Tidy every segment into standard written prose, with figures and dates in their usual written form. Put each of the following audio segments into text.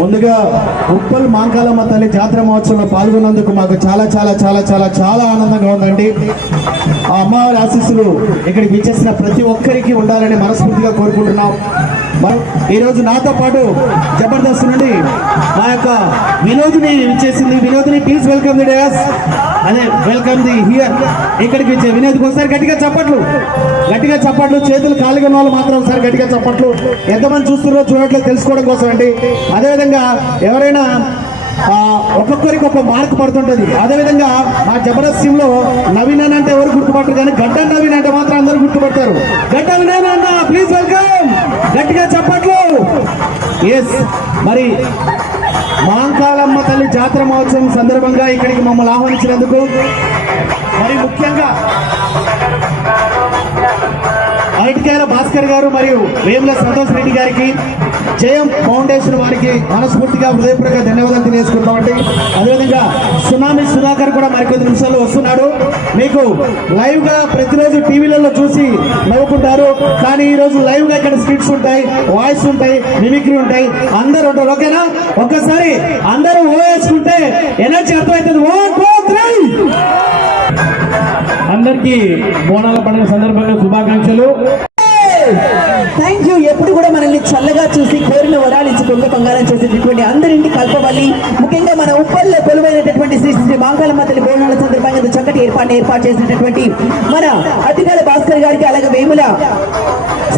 ముందుగా ఉప్పల్ మాంకాలమ్మ తల్లి జాతర మహోత్సవంలో పాల్గొన్నందుకు మాకు చాలా చాలా చాలా చాలా చాలా ఆనందంగా ఉందండి. ఆ అమ్మవారి ఆశీస్సులు ఇక్కడికి ఇచ్చేసిన ప్రతి ఒక్కరికి ఉండాలని మనస్ఫూర్తిగా కోరుకుంటున్నాం. ఈరోజు నాతో పాటు జబర్దస్త్ నుండి మా యొక్క వినోదిని ఇచ్చేసింది. వినోదిని ప్లీజ్ వెల్కమ్ ది డాస్. అదే వెల్కమ్ ది హియర్. ఇక్కడికి ఇచ్చే వినోద్కి ఒకసారి గట్టిగా చప్పట్లు, గట్టిగా చప్పట్లు. చేతులు ఖాళీగా వాళ్ళు మాత్రం ఒకసారి గట్టిగా చప్పట్లు. ఎంతమంది చూస్తున్నారో చూడట్లేదు తెలుసుకోవడం కోసం అండి. అదేవిధంగా ఎవరైనా ఒక్కొక్కరికి ఒక మార్క్ పడుతుంటది. అదేవిధంగా మా జబర్దస్త్ టీమ్ లో నవీన్ అంటే ఎవరు గుర్తుపడతారు, కానీ గడ్డ నవీన్ అంటే మాత్రం అందరూ గుర్తుపడతారు. గడ్డ నవీన్ అన్న ప్లీజ్ వెల్కమ్, గట్టిగా చప్పట్లు. ఎస్, మరి మాంకాలమ్మ తల్లి జాతర మహోత్సవం సందర్భంగా ఇక్కడికి మమ్మల్ని ఆహ్వానించినందుకు, మరి ముఖ్యంగా అరటికాయల భాస్కర్ గారు మరియు వేముల సంతోష్ రెడ్డి గారికి, జయం ఫౌండేషన్ వారికి మనస్ఫూర్తిగా హృదయపూర్వక ధన్యవాదాలు తెలియజేసుకుంటామండి. అదేవిధంగా సునామీ సుధాకర్ కూడా మరికొద్ది నిమిషాల్లో వస్తున్నాడు. మీకు లైవ్ గా ప్రతిరోజు టీవీలలో చూసి నవ్వుకుంటారు, కానీ ఈ రోజు లైవ్ గా ఇక్కడ స్కిట్స్ ఉంటాయి, వాయిస్ ఉంటాయి, మిమిక్రీ ఉంటాయి, అందరూ ఉంటారు. ఓకేనా? ఒక్కసారి అందరూ ఓ వేసుకుంటే ఎనర్జీ అర్థమవుతుంది. 1 2 3. అందరికీ బోనాల పండుగ సందర్భంగా శుభాకాంక్షలు. Thank you. ఎప్పుడు కూడా మనల్ని చల్లగా చూసి కోరిన వరాలు ఇచ్చి కొంగ బంగారం చేసేటటువంటి అందరింటి కల్పవల్లి, ముఖ్యంగా మన ఉప్పల్లో కొలువైనటువంటి శ్రీ శ్రీ మాంకాలమ్మ తల్లి బోనాల సందర్భంగా చక్కటి ఏర్పాటు చేసినటువంటి మన అతికాల భాస్కర్ గారికి, అలాగే వేముల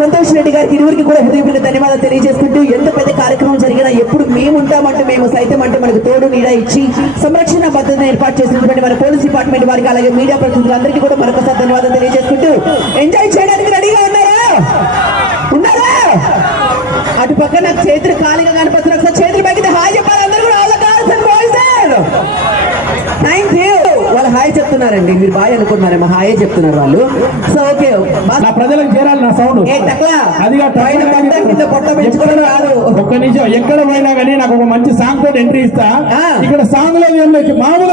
సంతోష్ రెడ్డి గారికి, ఇరువురికి కూడా హృదయపూర్వక ధన్యవాదాలు తెలియజేసుకుంటూ, ఎంత పెద్ద కార్యక్రమం జరిగినా ఎప్పుడు మేము ఉంటామంటే మేము సైతం అంటే మనకు తోడు నీడ ఇచ్చి సంరక్షణ భద్రతను ఏర్పాటు చేసినటువంటి మన పోలీస్ డిపార్ట్మెంట్ వారికి, అలాగే మీడియా ప్రతినిధులందరికీ కూడా మరొకసారి ధన్యవాదాలు తెలియజేసుకుంటూ, ఎంజాయ్ చేయడానికి రెడీగా ఉన్నారా? అటు పక్క నాకు చేతులు ఖాళీగా కనిపిస్తున్నారు. ఒకసారి చేతులు పైకి హాయ్ చెప్పాలి అందరూ కూడా. Thank you. వాళ్ళు హాయ్ చెప్తున్నారండి, మీరు బాయ్ అనుకుంటున్నారేమో, హాయే చెప్తున్నారు వాళ్ళు. సో ఓకే, నా ప్రజలకు చేరాలి నా సౌండ్. కింద పొట్ట పెంచుకోవడం రాదు. ఒక్క నిమిషం, ఎక్కడ పోయినా కానీ నాకు ఒక మంచి సాంగ్ తోటి ఎంట్రీ ఇస్తా. ఇక్కడ సాంగ్ లో మామూలు